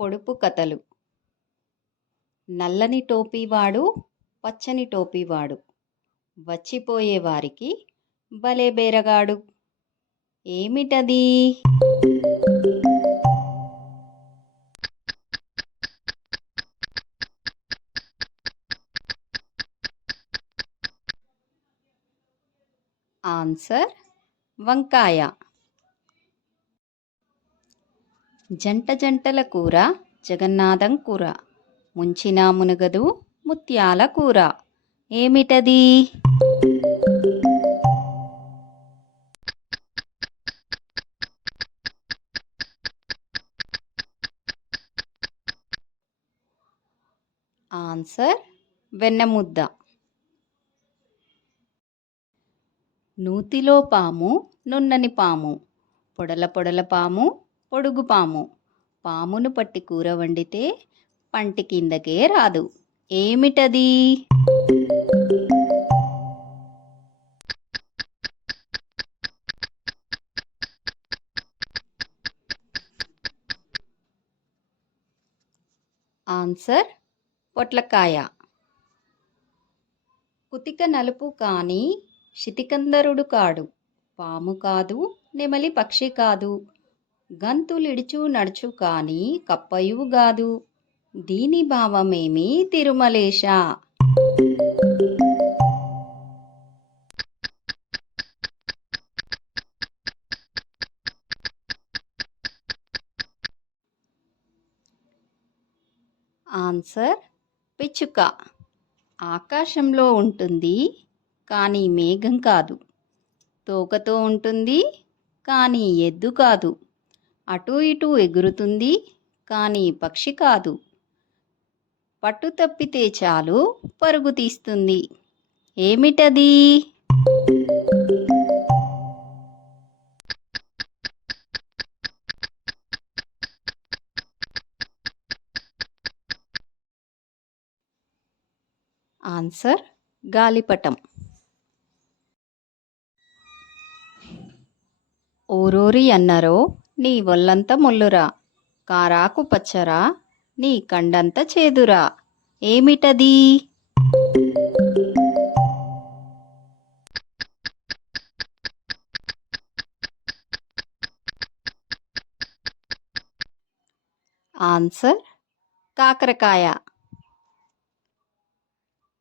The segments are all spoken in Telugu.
పొడుపు కథలు. నల్లని టోపీవాడు పచ్చని టోపీవాడు వచ్చిపోయే వారికి భలే బేరగాడు. ఏమిటది? ఆన్సర్ వంకాయ. జంట జంటల కూర జగన్నాథం కూర, ముంచినా మునగదు ముత్యాల కూర. ఏమిటది? ఆన్సర్ వెన్నముద్ద. నూతిలో పాము నున్నని పాము, పొడల పొడల పాము పొడుగు పాము, పామును పట్టి కూర వండితే పంటి కిందకే రాదు. ఏమిటది? ఆన్సర్ పొట్లకాయ. కుతిక నలుపు కాని శితికందరుడు కాడు, పాము కాదు నెమలి పక్షి కాదు, గంతులిడుచు నడుచు కాని కప్పయు గాదు. దీని భావమేమి తిరుమలేశ? ఆన్సర్ పిచ్చుక. ఆకాశంలో ఉంటుంది కానీ మేఘం కాదు, తోకతో ఉంటుంది కానీ ఎద్దు కాదు, అటు ఇటు ఎగురుతుంది కానీ పక్షి కాదు, పట్టు తప్పితే చాలు పరుగు తీస్తుంది. ఏమిటది? ఆన్సర్ గాలిపటం. ఓరోరి అన్నరో నీ ఒళ్ళంత ముల్లురా, కారాకు పచ్చరా నీ కండంత చేదురా. ఏమిటది? ఆన్సర్ కాకరకాయ.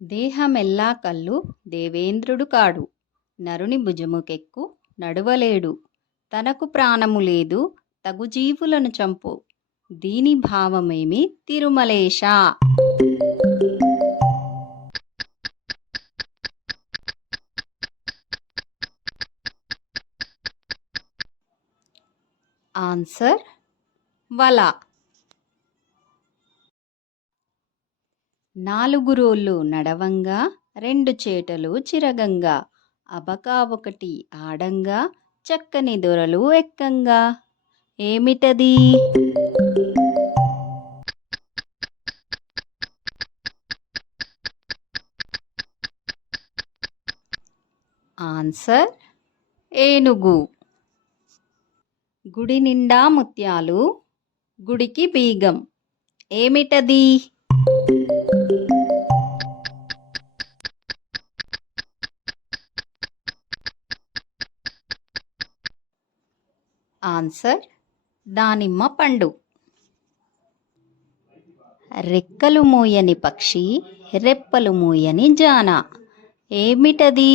దేహమెల్లా కళ్ళు దేవేంద్రుడు కాడు, నరుని భుజముకెక్కు నడువలేడు, తనకు ప్రాణము లేదు తగు జీవులను చంపు. దీని భావమేమి తిరుమలేశ? ఆన్సర్ వల. 4 రోళ్ళు నడవంగా 2 చేటలు చిరగంగా, అబకా ఒకటి ఆడంగా చక్కని దొరలు ఎక్కంగా. ఏమిటది? ఆన్సర్ ఏనుగు. గుడి నిండా ముత్యాలు గుడికి బీగం. ఏమిటది? ఆన్సర్ దానిమ్మ పండు. రెక్కలు మూయని పక్షి రెప్పలు మూయని జాన. ఏమిటది?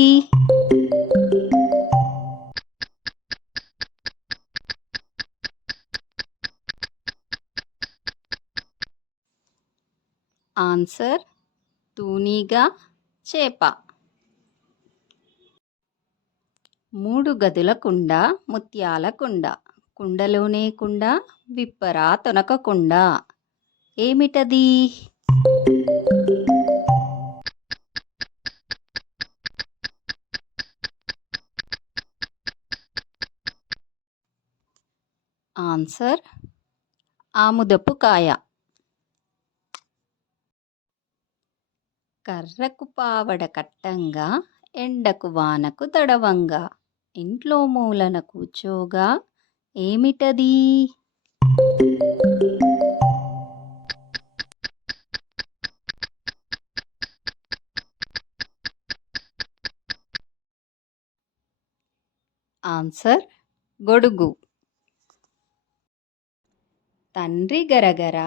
ఆన్సర్ తూనీగా చేప. 3 గదుల కుండ ముత్యాల కుండ, కుండలోనే కుండ విప్పరా తొనకకుండ. ఏమిటది? ఆన్సర్ ఆముదపు కాయ. కర్రకు పావడ కట్టంగా ఎండకు వానకు తడవంగా, ఇంట్లో మూలన కూర్చోగా. ఏమిటది? ఆన్సర్ గొడుగు. తండ్రి గరగర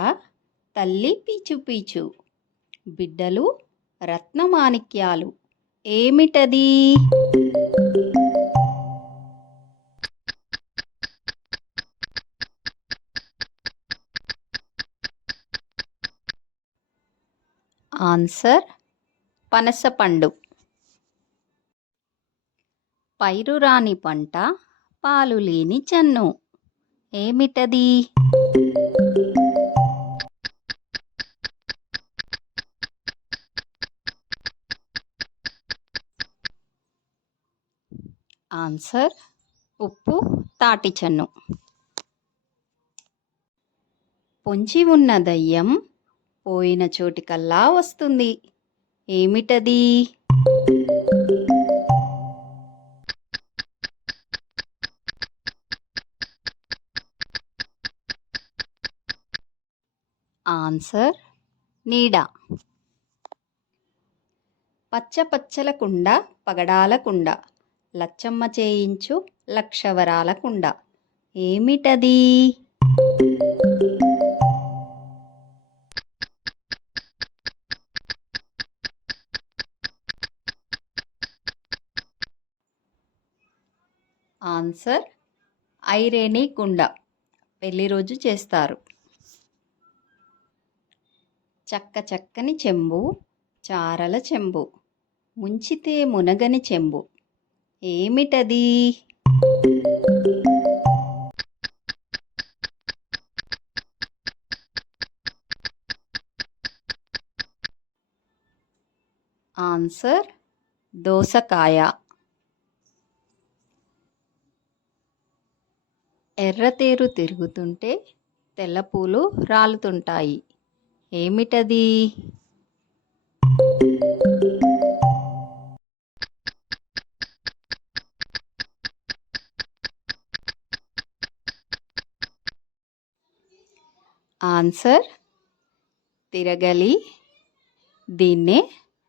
తల్లి పీచు పీచు బిడ్డలు రత్నమాణిక్యాలు ఏమిటది? ఆన్సర్ పనసపండు. పైరురాని పంట పాలు లేని చన్ను ఏమిటది? ఆన్సర్ ఉప్పు తాటి చన్ను. పొంచి ఉన్న దయ్యం పోయిన చోటికల్లా వస్తుంది ఏమిటది? ఆన్సర్ నీడ. పచ్చ పచ్చల కుండ పగడాల కుండ లచ్చమ్మ చేయించు లక్షవరాల కుండ ఏమిటది? ఆన్సర్ ఐరేణి కుండ. పెళ్లి రోజు చేస్తారు. చక్క చక్కని చెంబు చారల చెంబు ముంచితే మునగని చెంబు ఏమిటది? ఆన్సర్ దోసకాయ. ఎర్రతేరు తిరుగుతుంటే తెల్లపూలు రాలుతుంటాయి ఏమిటది? ఆన్సర్ తిరగలి. దీన్నే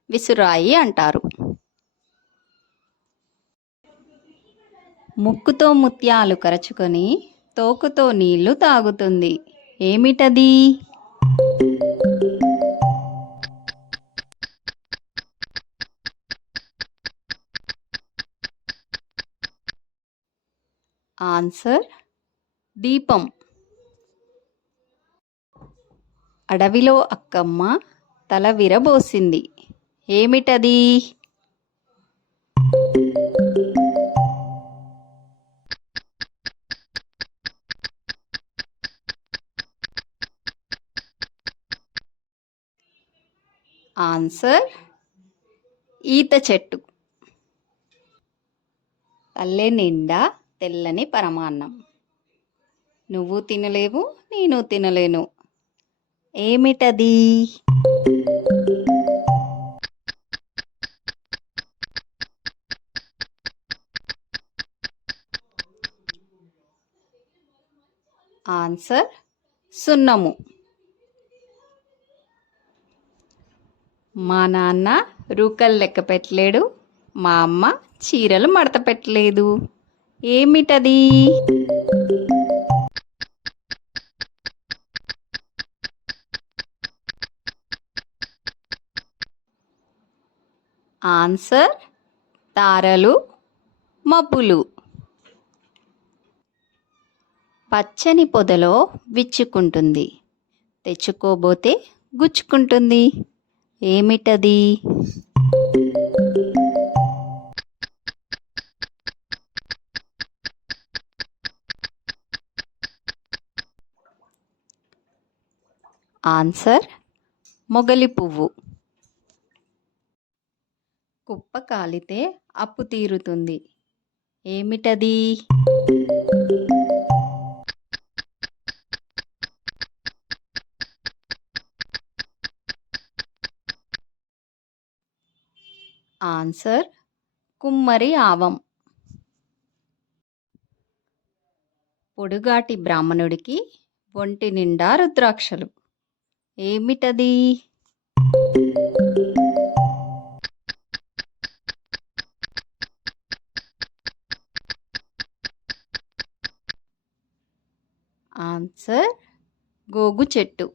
విసురాయి అంటారు. ముక్కుతో ముత్యాలు కరచుకొని తోకుతో నీళ్లు తాగుతుంది ఏమిటది? ఆన్సర్ దీపం. అడవిలో అక్కమ్మ తల విరబోసింది ఏమిటది? ఆన్సర్ ఈత చెట్టు. పల్లె నిండా తెల్లని పరమాన్నం నువ్వు తినలేవు నేను తినలేను ఏమిటది? ఆన్సర్ సున్నము. మా నాన్న రూకలు లెక్క పెట్టలేడు మా అమ్మ చీరలు మడత పెట్టలేదు ఏమిటది? ఆన్సర్ తారలు మబ్బులు. పచ్చని పొదలో విచ్చుకుంటుంది తెచ్చుకోబోతే గుచ్చుకుంటుంది ఏమిటది? ఆన్సర్ మొగలి పువ్వు. కుప్ప కాలితే అప్పు తీరుతుంది ఏమిటది? ఆన్సర్ కుమ్మరి ఆవం. పొడుగాటి బ్రాహ్మణుడికి ఒంటి నిండా రుద్రాక్షలు ఏమిటది? ఆన్సర్ గోగు చెట్టు.